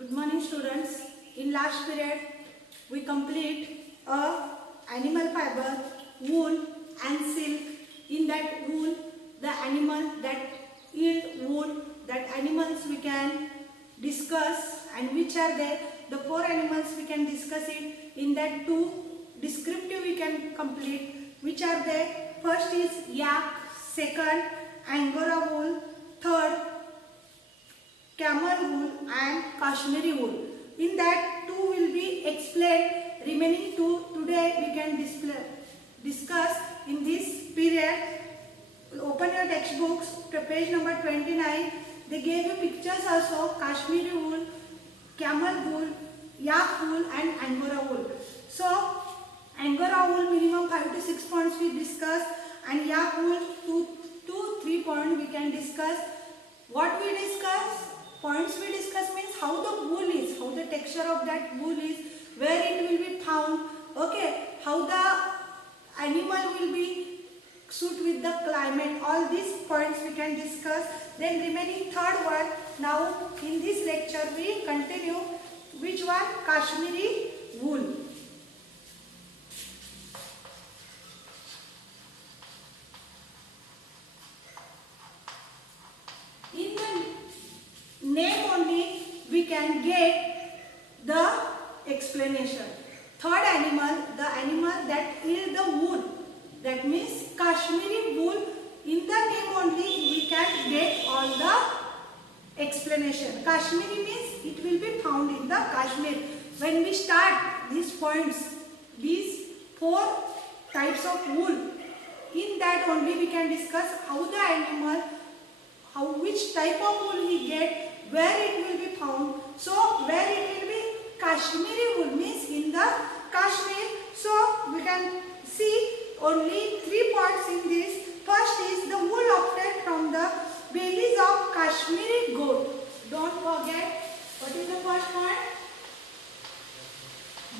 Good morning students. In last period we complete animal fiber, wool and silk. In that wool, the animal that yield wool, that animals we can discuss, and which are there. The 4 animals we can discuss it. In that 2 descriptive we can complete, which are there. First is yak, second Angora wool, third camel wool and Kashmiri wool. In that 2 will be explained. Remaining 2 today we can discuss in this period. Open your textbooks to page number 29. They gave you pictures also. Kashmiri wool, camel wool, yak wool and Angora wool. So Angora wool minimum 5 to 6 points we discuss, and yak wool 2 to 3 points we can discuss. What we discuss? Points we discuss means how the wool is, how the texture of that wool is, where it will be found, okay, how the animal will be suit with the climate. All these points we can discuss. Then remaining third one. Now in this lecture we continue. Which one? Kashmiri wool. In the name only we can get the explanation. Third animal, the animal that yield the wool, that means Kashmiri wool. In the name only we can get all the explanation. Kashmiri means it will be found in the Kashmir. When we start these points, these 4 types of wool, in that only we can discuss how the animal, which type of wool he get, where it will be found. So where it will be Kashmiri wool means in the Kashmir. So we can see only 3 points in this. First is the wool obtained from the bellies of Kashmiri goat. Don't forget, what is the first point?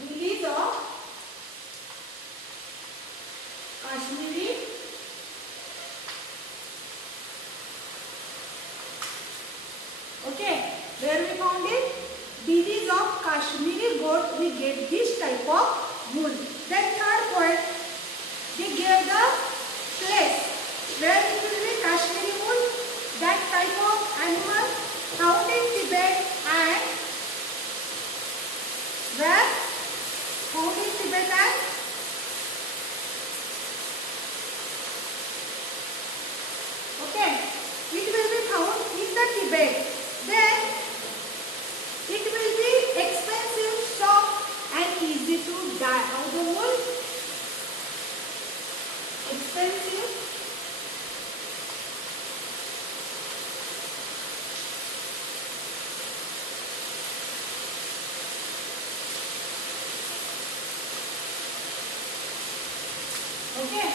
Bellies of Kashmiri okay, where we found it? Bellies of Kashmiri goat, we get this type of wool. Then third point, they gave the place where it will be Kashmiri wool, that type of animal found in Tibet, and where found in Tibet and okay, it will be found in the Tibet. Then it will be expensive, soft and easy to dye. How the wool? Expensive, okay.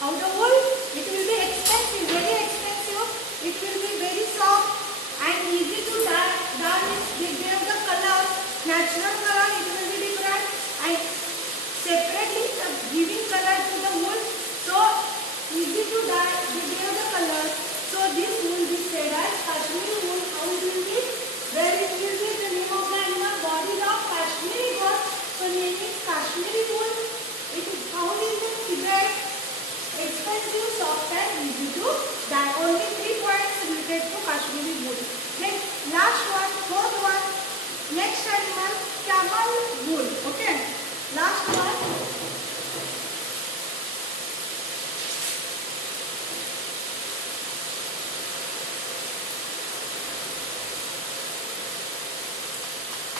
How the wool? It will be expensive, very expensive. It will be very soft and easy to dye. Dye is they give the color, natural color. It will be different, and separately giving color to the wool. So easy to dye. They give the color. So this wool be said as Kashmiri wool. How it will be? Where it will be the name of the animal, body of Kashmiri goat. So name is Kashmiri wool. It is found in the Tibet. Expensive, soft and easy to dye. Only 3 points related to Kashmiri wool. Then last one, fourth one. Next animal, camel wool. Okay. Last one.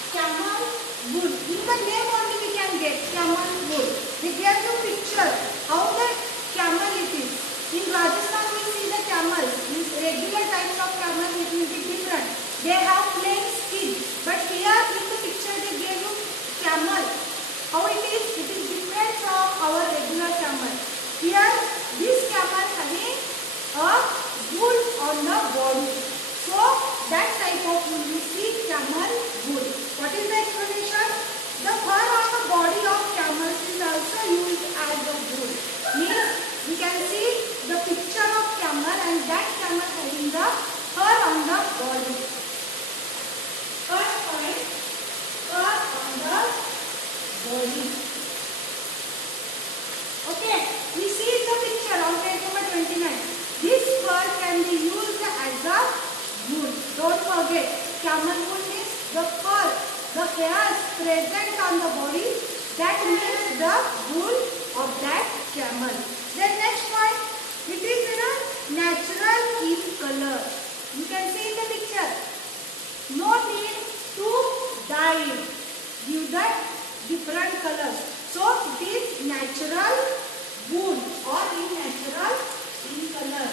Camel wool. In the name only we can get camel wool. We get the picture how the camel it is. In Rajasthan we see the camel. These regular types of camel, it will be different. They have plain skin. But here in the picture they gave you camel. How it is? It is different from our regular camel. Here this camel having a wool on the body. So that type of wool we see camel wool. What is the explanation? The fur on the body of camels is also used as a wool. Means we can see the picture of camel, and that camel having the fur on the body. body. Okay, we see in the picture on page number 29. This fur can be used as a wool. Don't forget, camel wool means the fur, the hairs present on the body, that means the wool of that camel. Then next point, it is natural in color. You can see in the picture. No need to dye it. Give that different colors. So it is natural wool or natural in color.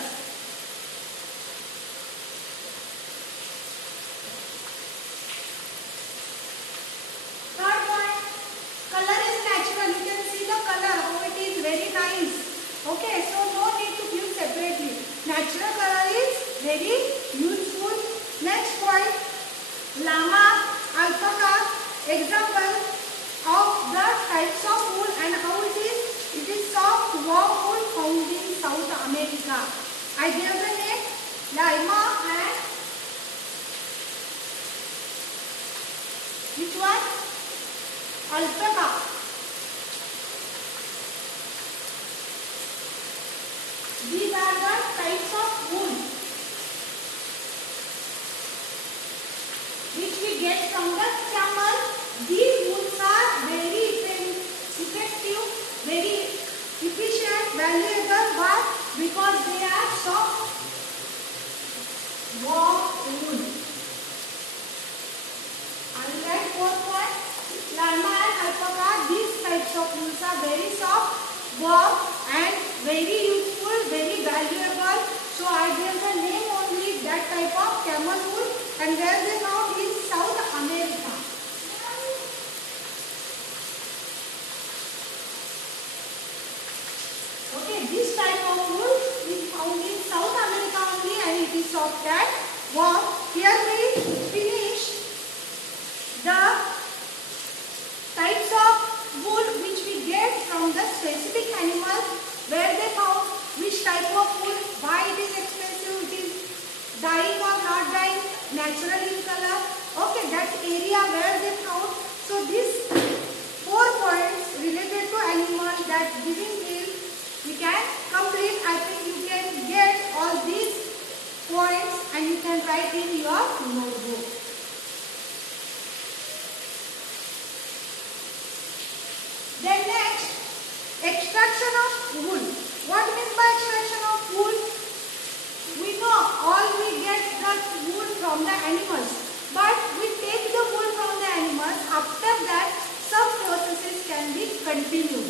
Third point, color is natural. You can see the color, how it is very nice. Okay, so no need to give separately. Natural color is very useful. Next point, llama, alpaca, example of the types of wool and how it is. It is soft warm wool found in South America. I gave the name llama and which one? Alpaca. These are the types of wool which we get from the camel. These wools are very effective, very efficient, valuable. Why? Because they are soft, warm wool. And that fourth one, llama and alpaca, these types of wools are very soft, warm and very useful, very valuable. So I gave the name only that type of camel wool, and where they found in South America. Okay, this type of wool is found in South America only, and it is soft and warm. Here we finish the types of wool which we get from the specific animals, where they found, which type of wool, why it is expensive, it is dyeing or not dyeing, natural in color. Okay, that area where they found. So these 4 points related to animals that giving meal we can complete. I think you can get all these points and you can write in your notebook. Then next, extraction of wool. What means by extraction of wool? We know all we get the wool from the animals, but we take the wool from the animals. After that, some processes can be continued,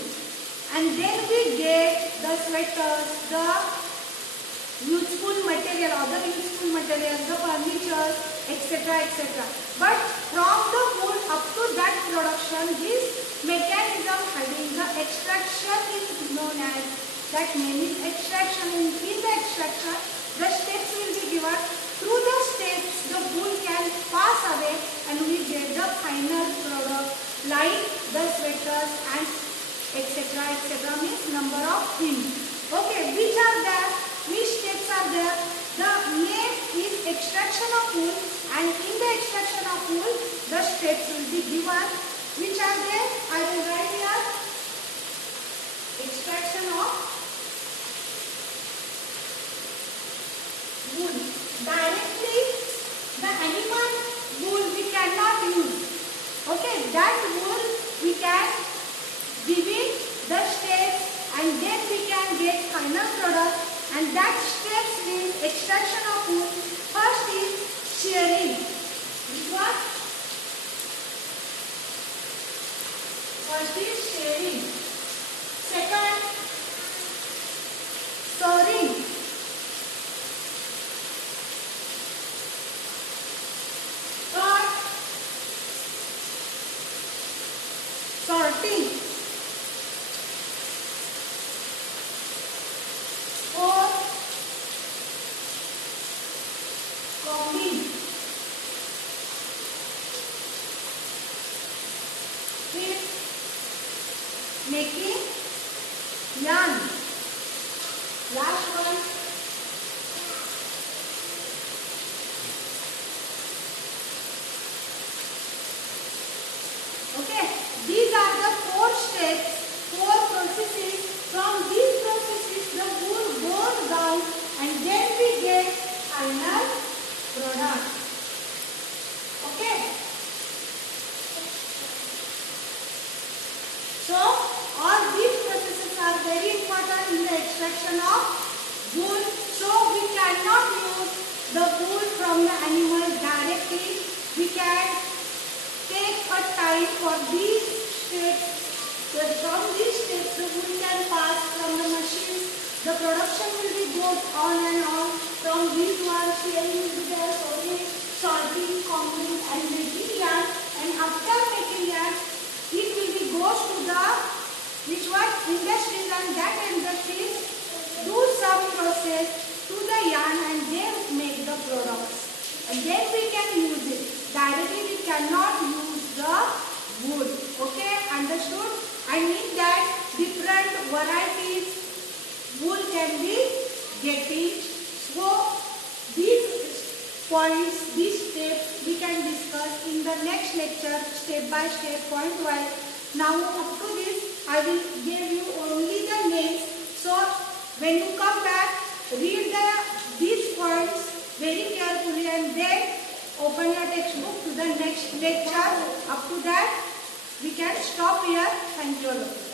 and then we get the sweaters, the useful material, other useful materials, the furniture, etc., etc. But from the wool up to that production, this mechanism having the extraction is known as, that name is extraction. In the extraction, the steps will be given. Through the steps, the wool can pass away and we get the final product like the sweaters and etc., etc. means number of things. Okay, which are there? Which steps are there? The name is extraction of wool, and in the extraction of wool, the steps will be given. Which are there? I will write here. Extraction of wool. Directly, the animal wool we cannot use. Okay, that wool we can give it the steps, and then we can get final product, and that steps means extraction of wool. First is shearing. Which one? First is shearing. Second, sewing. Third, sorting. Fourth, combing. Fifth, making yarn. Last one, okay, these are the steps, 4 processes. From these processes, the wool goes down and then we get final product. Okay. So all these processes are very important in the extraction of wool. So we cannot use the wool from the animal directly. We can take a time for these steps. From these steps the wool can pass from the machines. The production will be goes on and on. From these ones here will be there sorting, combing and making yarn. And after making yarn, it will be goes to the industries, and that industries do some process to the yarn and they make the products. And then we can use it. Directly we cannot use the wool. Okay, understood? I mean that different varieties wool can be getting. So these points, these steps we can discuss in the next lecture step by step, point wise. Now up to this I will give you only the names. So when you come back, read these points very carefully and then open your textbook to the next lecture. Up to that we can stop here. Thank you all.